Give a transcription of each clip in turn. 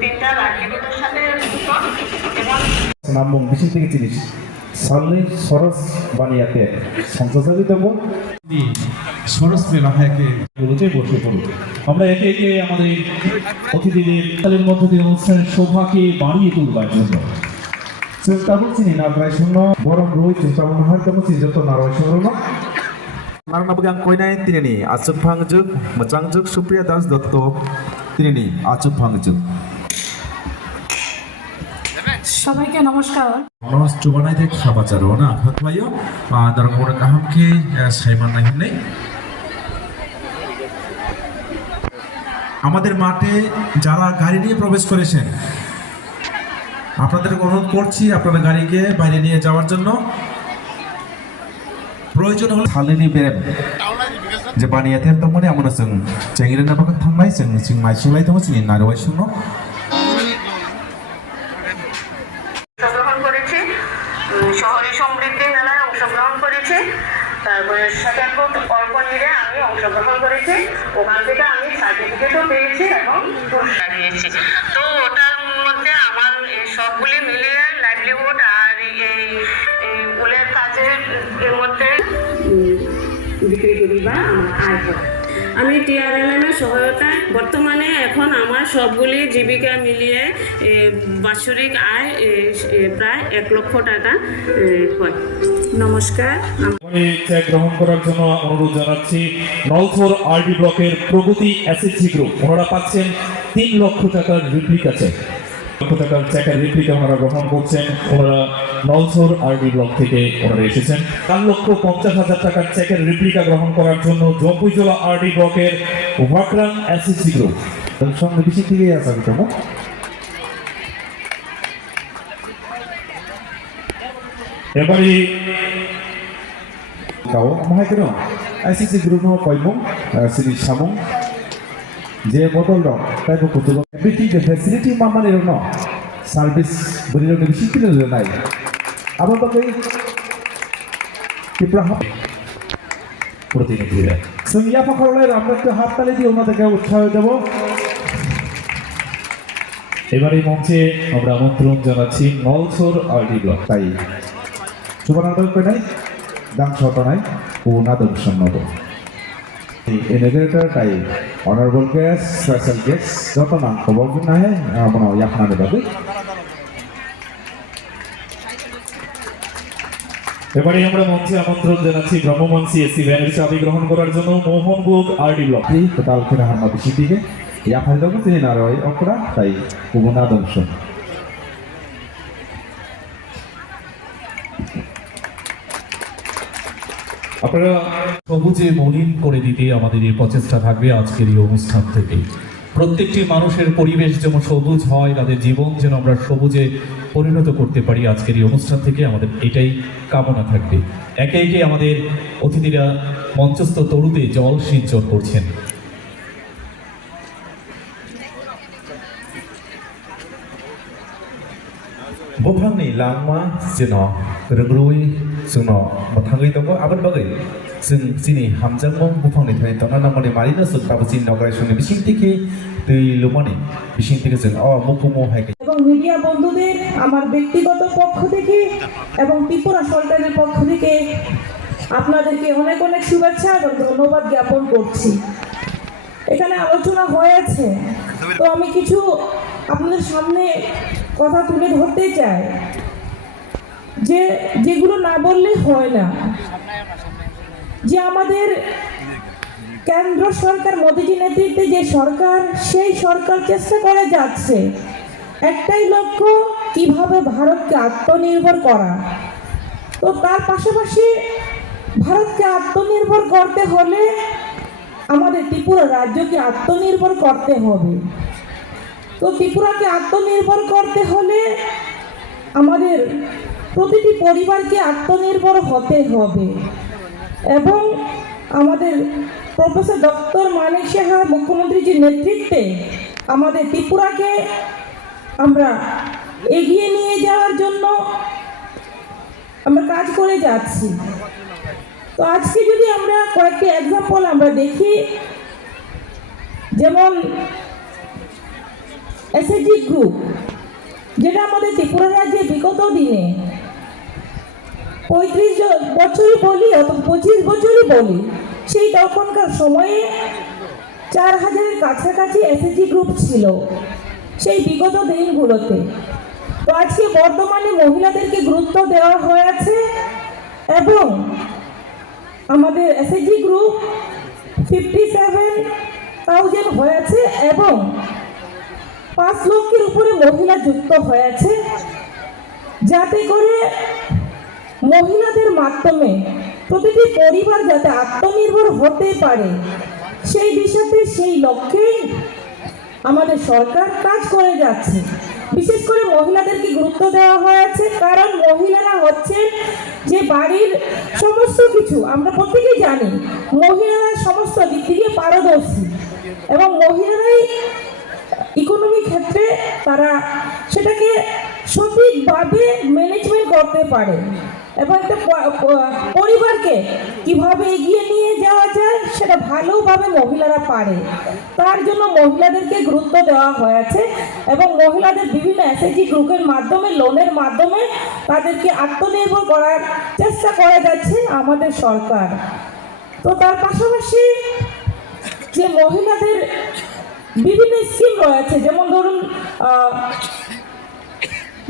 তিনটা লাইভলিহুডের সাথে এবং নামবং বিশেষ থেকে জিনিস সালনি সরস বানিয়াতে সংসারিত সরস মেলাহাকে গুলোতে বসে পড়ি আমরা একে একে আমাদের অতিথিদের তাদের মধ্য দিয়ে অনুষ্ঠানের শোভাকে বাড়িয়ে তুলবার জন্য চিন্তা করছি না প্রায় শূন্য বরং রোহিত চিন্তা মনে হয় তেমন যত নারয় শহর নারনাবগাং কইনাই তিনিনি আচুক ভাঙযুগ মোচাংযুগ সুপ্রিয়া দাস দত্ত তিনিনি আচুক ভাঙযুগ সবাইকে নমস্কার নস চুবানাই থেকে খাবাচারো না খাকলাইও দারগোড়া কাহামকে সাইমান নাহিনে আমাদের মাঠে যারা গাড়ি নিয়ে প্রবেশ করেছেন আপনাদের অনুরোধ করছি আপনারা গাড়িকে বাইরে নিয়ে যাওয়ার জন্য প্রয়োজন হলে সালিনি বেরেম যে বানিয়াতে তমনে আমরা जों চেঙ্গিরে নাবাক থামনাই जों মাইসুলাই তম চিনি নারওয়াই শুনো অংশগ্রহণ করেছি শহরে সমৃদ্ধি মেলায় অংশগ্রহণ করেছি তারপরে সেকেন্ড অর্পণীরে আমি অংশগ্রহণ করেছি ওখান থেকে আমি সার্টিফিকেটও পেয়েছি এবং পুরস্কার নিয়েছি তো ওটার মধ্যে আমার সবগুলি মিলিয়ে লাইভলিহুড আর এই উলের কাজের এর মধ্যে বিক্রি করি বা আয় হয়। আমি টিআরএলএম এর সহায়তায় বর্তমানে এখন আমার সবগুলি জীবিকা মিলিয়ে বাৎসরিক আয় প্রায় 1 লক্ষ টাকা হয়। নমস্কার। গ্রহণ করার জন্য অনুরোধ জানাচ্ছি নলথর আরডি ব্লকের প্রগতি এসএসজি গ্রুপ ওনারা পাচ্ছেন 3 লক্ষ টাকার রিপ্লিকা চেক টাকার চেকের রিপ্লিকা ওনারা গ্রহণ করছেন ওনারা নলথর আরডি ব্লক থেকে ওনারা এসেছেন 4,50,000 টাকার চেকের রিপ্লিকা গ্রহণ করার জন্য জম্পুইজলা আরডি ব্লকের ওয়াকরাং এসএসজি গ্রুপ সঙ্গে বেশি থেকে আসামি কেন এবারে kawo amahay ko no ICC group no koimo sini samung je botol dong tai ko kutu everything the facility mamane no service buri no bisi kilo nai aba bagai tipra hap প্রতিনিধিরা সঙ্গিয়া পাখরলের আমরা একটু হাততালি দিয়ে ওনাদেরকে উৎসাহ দেব এবারে মঞ্চে আমরা আমন্ত্রণ জানাচ্ছি নলছর আরডি ব্লক তাই শুভনান্দন করে নাই দাম ছটানায় ও নাদম সম্মত ইনগ্রেটর তাই অনারেবল গেস্ট স্পেশাল গেস্ট যত নাম খবর না হয় আমরা ইয়াপনানে বাদে এবারে আমরা মঞ্চে আমন্ত্রণ জানাচ্ছি ব্রহ্মমান সিএসসি ব্যানের চাবি গ্রহণ করার জন্য মোহনভোগ আরডি ব্লক তাল করে হারমা বেশি দিকে ইয়াফাই দাও তিনি না রয় অপরা তাই ও নাদম সম আপনারা সবুজে মলিন করে দিতে আমাদের এই প্রচেষ্টা থাকবে আজকের এই অনুষ্ঠান থেকে প্রত্যেকটি মানুষের পরিবেশ যেমন সবুজ হয় তাদের জীবন যেন আমরা সবুজে পরিণত করতে পারি আজকের এই অনুষ্ঠান থেকে আমাদের এটাই কামনা থাকবে একে একে আমাদের অতিথিরা মঞ্চস্থ তরুতে জল সিঞ্চন করছেন बोफांनि लांमा जेन' रोग्रुइ जोंनो मोथाङै दङ आबाद बागै जों दिनै हामजांमं बुफांनि थाखाय दङ नामानि मारिनो जों बाबुजि नगरायसंनि बिसिं থেকে दै লুমানি বিশিং থেকে जों মুকুমো হাইকে এবং মিডিয়া বন্ধুদের আমার ব্যক্তিগত পক্ষ থেকে এবং ত্রিপুরা সরকারের পক্ষ থেকে আপনাদেরকে অনেক অনেক শুভেচ্ছা এবং ধন্যবাদ জ্ঞাপন করছি এখানে আলোচনা হয়েছে তো আমি কিছু আপনাদের সামনে কথা তুলে ধরতে চাই যে যেগুলো না বললে হয় না যে আমাদের কেন্দ্র সরকার মোদিজি নেতৃত্বে যে সরকার সেই সরকার চেষ্টা করে যাচ্ছে একটাই লক্ষ্য কিভাবে ভারতকে আত্মনির্ভর করা তো তার পাশাপাশি ভারতকে আত্মনির্ভর করতে হলে আমাদের ত্রিপুরা রাজ্যকে আত্মনির্ভর করতে হবে তো ত্রিপুরাকে আত্মনির্ভর করতে হলে আমাদের প্রতিটি পরিবারকে আত্মনির্ভর হতে হবে এবং আমাদের প্রফেসর ডক্টর মানিক সাহা মুখ্যমন্ত্রীজির নেতৃত্বে আমাদের ত্রিপুরাকে আমরা এগিয়ে নিয়ে যাওয়ার জন্য আমরা কাজ করে যাচ্ছি তো আজকে যদি আমরা কয়েকটি এক্সাম্পল আমরা দেখি যেমন এসএইচজি গ্রুপ, যেটা আমাদের ত্রিপুরা রাজ্যে বিগত দিনে 35 বছরই বলি অথবা 25 বছরই বলি, সেই তখনকার সময়ে 4000-এর কাছাকাছি এসএইচজি গ্রুপ ছিল সেই বিগত দিনগুলোতে। তো আজকে বর্তমানে মহিলাদেরকে গুরুত্ব দেওয়া হয়েছে এবং আমাদের এসএইচজি গ্রুপ 57,000 হয়েছে এবং 5 লক্ষের উপরে মহিলা যুক্ত হয়েছে, যাতে করে মহিলাদের মাধ্যমে প্রতিটি পরিবার যাতে আত্মনির্ভর হতে পারে সেই বিষয়তে সেই লক্ষ্যে আমাদের সরকার কাজ করে যাচ্ছে। বিশেষ করে মহিলাদেরকে গুরুত্ব দেওয়া হয়েছে, কারণ মহিলারা হচ্ছে যে বাড়ির সমস্ত কিছু, আমরা প্রত্যেকেই জানি মহিলারা সমস্ত দিক থেকে পারদর্শী এবং মহিলারাই ইকোনমি ক্ষেত্রে তারা সেটাকে সঠিকভাবে ম্যানেজমেন্ট করতে পারে এবং একটা পরিবারকে কিভাবে এগিয়ে নিয়ে যাওয়া যায় সেটা ভালোভাবে মহিলারা পারে। তার জন্য মহিলাদেরকে গুরুত্ব দেওয়া হয়েছে এবং মহিলাদের বিভিন্ন এসএইচজি গ্রুপের মাধ্যমে, লোনের মাধ্যমে তাদেরকে আত্মনির্ভর করার চেষ্টা করে যাচ্ছে আমাদের সরকার। তো তার পাশাপাশি যে মহিলাদের বিভিন্ন স্কিম রয়েছে, যেমন ধরুন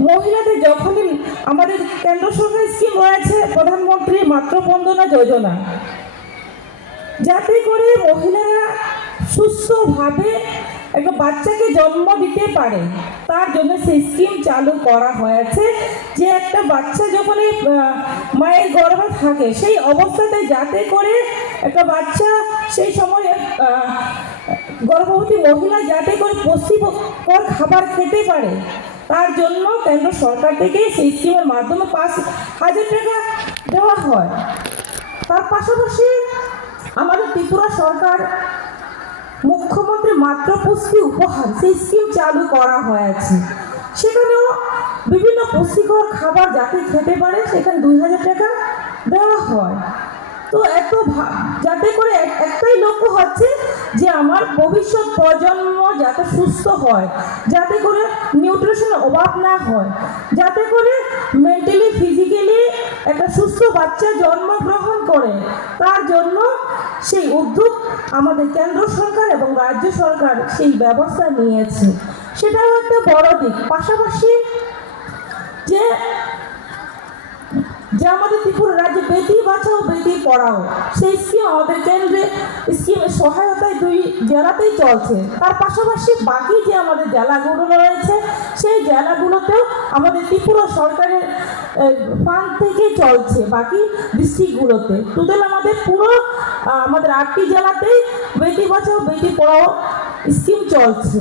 মহিলাদের যখনই আমাদের কেন্দ্র সরকারের স্কিম রয়েছে প্রধানমন্ত্রী মাতৃবন্দনা যোজনা, যাতে করে মহিলারা সুস্থভাবে একটা বাচ্চাকে জন্ম দিতে পারে, তার জন্য সেই স্কিম চালু করা হয়েছে যে একটা বাচ্চা যখন মায়ের গর্ভে থাকে সেই অবস্থাতে যাতে করে একটা বাচ্চা সেই সময় গর্ভবতী মহিলা যাতে করে পুষ্টিকর খাবার খেতে পারে, তার জন্য কেন্দ্র সরকার থেকে সেই স্কিমের মাধ্যমে 5,000 টাকা দেওয়া হয়। তার পাশাপাশি আমাদের ত্রিপুরা সরকার মুখ্যমন্ত্রী মাতৃপুষ্টি উপহার সেই স্কিম চালু করা হয়েছে, সেখানেও বিভিন্ন পুষ্টিকর খাবার যাতে খেতে পারে সেখানে 2,000 টাকা দেওয়া হয়। তো যাতে করে একটাই লক্ষ্য হচ্ছে যে আমার ভবিষ্যৎ প্রজন্ম যাতে সুস্থ হয়, যাতে করে নিউট্রিশনের অভাব না হয়, যাতে করে মেন্টালি ফিজিক্যালি একটা সুস্থ বাচ্চা জন্মগ্রহণ করে, তার জন্য সেই উদ্যোগ আমাদের কেন্দ্র সরকার এবং রাজ্য সরকার সেই ব্যবস্থা নিয়েছে, সেটাও একটা বড় দিক। পাশাপাশি যে আমাদের ত্রিপুরা রাজ্যে বেটি বাঁচাও বেটি পড়াও সেই স্কিম আমাদের কেন্দ্রে স্কিমের সহায়তায় 2 জেলাতেই চলছে। তার পাশাপাশি বাকি যে আমাদের জেলাগুলো রয়েছে সেই জেলাগুলোতেও আমাদের ত্রিপুরা সরকারের ফান্ড থেকে চলছে, বাকি ডিস্ট্রিক্টগুলোতে। টোটাল আমাদের পুরো আমাদের 8টি জেলাতেই বেটি বাঁচাও বেটি পড়াও স্কিম চলছে।